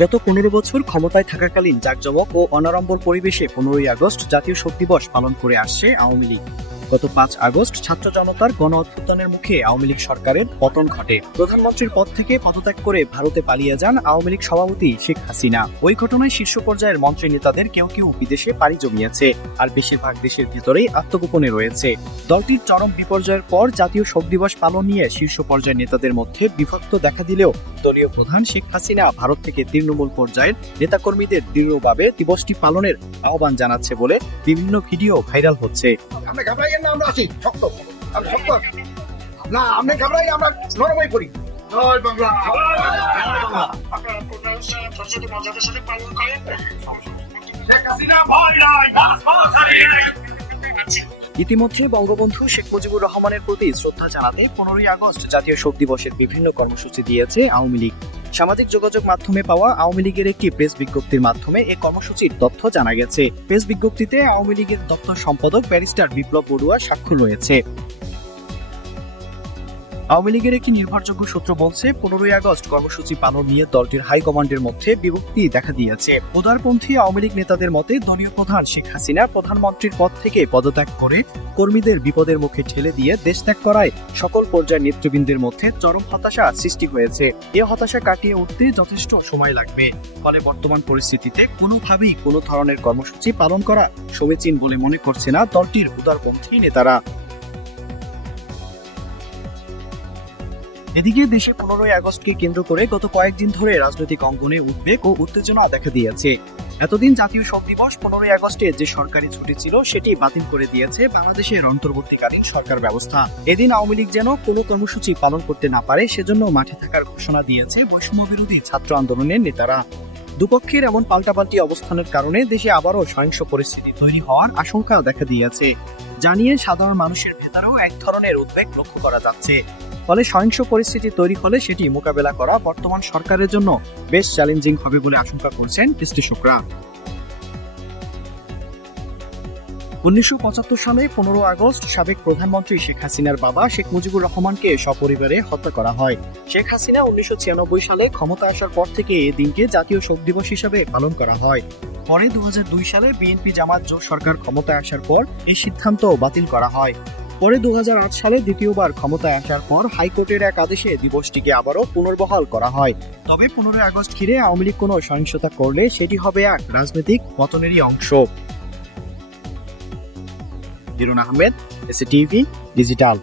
গত 15 বছর ক্ষমতায় থাকাকালীন জাঁকজমক ও অনাড়ম্বর পরিবেশে 15ই আগস্ট জাতীয় শোক দিবস পালন করে আসছে আওয়ামী লীগ। গত 5 আগস্ট ছাত্র জনতার গণ অভ্যুত্থানের মুখে আওয়ামী লীগ সরকারের পতন ঘটে। প্রধানমন্ত্রীর পদ থেকে পদত্যাগ করে ভারতে পালিয়ে যান আওয়ামী লীগ সভাপতি শেখ হাসিনা। ওই ঘটনায় শীর্ষ পর্যায়ের মন্ত্রী নেতাদের কেউ কেউ বিদেশে পাড়ি জমিয়েছে, আর বেশিরভাগ দেশের ভিতরেই আত্মগোপনে রয়েছে। দলটির চরম বিপর্যয়ের পর জাতীয় শোক দিবস পালন নিয়ে শীর্ষ পর্যায়ের নেতাদের মধ্যে বিভক্ত দেখা দিলেও দলীয় প্রধান শেখ হাসিনা ভারত থেকে তৃণমূল পর্যায়ের নেতাকর্মীদের দৃঢ়ভাবে দিবসটি পালনের আহ্বান জানাচ্ছে বলে বিভিন্ন ভিডিও ভাইরাল হচ্ছে। ইতিমধ্যে বঙ্গবন্ধু শেখ মুজিবুর রহমানের প্রতি শ্রদ্ধা জানাতে 15ই আগস্ট জাতীয় শোক দিবসের বিভিন্ন কর্মসূচি দিয়েছে আওয়ামী লীগ। সামাজিক যোগাযোগ মাধ্যমে পাওয়া আওয়ামী লীগের একটি প্রেস বিজ্ঞপ্তির মাধ্যমে এই কর্মসূচির তথ্য জানা গেছে। প্রেস বিজ্ঞপ্তিতে আওয়ামী লীগের দপ্তর সম্পাদক ব্যারিস্টার বিপ্লব বড়ুয়া স্বাক্ষর রয়েছে। আওয়ামী লীগের একটি নির্ভরযোগ্য সূত্র বলছে, 15ই আগস্ট কর্মসূচি পালন নিয়ে দলটির হাইকমান্ডের মধ্যে বিভক্তি দেখা দিয়েছে। উদারপন্থী আওয়ামী লীগ নেতাদের মতে দলীয় প্রধান শেখ হাসিনা প্রধানমন্ত্রীর পদ থেকে পদত্যাগ করে কর্মীদের বিপদের মুখে ঠেলে দিয়ে দেশ ত্যাগ করায় সকল পর্যায়ের নেতৃবৃন্দের মধ্যে চরম হতাশা সৃষ্টি হয়েছে। এ হতাশা কাটিয়ে উঠতে যথেষ্ট সময় লাগবে। ফলে বর্তমান পরিস্থিতিতে কোনোভাবেই কোনো ধরনের কর্মসূচি পালন করা সমীচীন বলে মনে করছে না দলটির উদারপন্থী নেতারা। এদিকে দেশে 15ই আগস্টকে কেন্দ্র করে গত কয়েকদিন ধরে রাজনৈতিক অঙ্গনে উদ্বেগ ও উত্তেজনা দেখা দিয়েছে। এতদিন জাতীয় শোক দিবস 15ই আগস্টে যে সরকারি ছুটি ছিল সেটি বাতিল করে দিয়েছে বাংলাদেশের অন্তর্বর্তীকালীন সরকার ব্যবস্থা। এদিন আওয়ামী লীগ যেন কোনো কর্মসূচি পালন করতে না পারে সেজন্য মাঠে থাকার ঘোষণা দিয়েছে বৈষম্য বিরোধী ছাত্র আন্দোলনের নেতারা। দুপক্ষের এমন পাল্টাপাল্টি অবস্থানের কারণে দেশে আবারও সহিংস পরিস্থিতি তৈরি হওয়ার আশঙ্কা দেখা দিয়েছে। জানিয়ে সাধারণ মানুষের ভেতরেও এক ধরনের উদ্বেগ লক্ষ্য করা যাচ্ছে। ফলে সহিংস পরিস্থিতি তৈরি হলে সেটি মোকাবেলা করা বর্তমান সরকারের জন্য বেশ চ্যালেঞ্জিং হবে বলে আশঙ্কা করছেন বিশ্লেষকরা। 1975 সালে 15 আগস্ট সাবেক প্রধানমন্ত্রী শেখ হাসিনার বাবা শেখ মুজিবুর রহমানকে সপরিবারে হত্যা করা হয়। শেখ হাসিনা 1996 সালে ক্ষমতা আসার পর থেকে এই দিনকে জাতীয় শোক দিবস হিসেবে পালন করা হয়। পরে 2002 সালে বিএনপি জামাত জোট সরকার ক্ষমতায় আসার পর এই সিদ্ধান্ত বাতিল করা হয়। পরে 2008 সালে দ্বিতীয়বার ক্ষমতায় আসার পর হাইকোর্টের এক আদেশে দিবসটিকে আবারও পুনর্বহাল করা হয়। তবে 15 আগস্ট ঘিরে আওয়ামী লীগ কোনো সহিংসতা করলে সেটি হবে এক রাজনৈতিক পতনেরই অংশ। হিরুন আহমেদ, এসএ টিভি ডিজিটাল।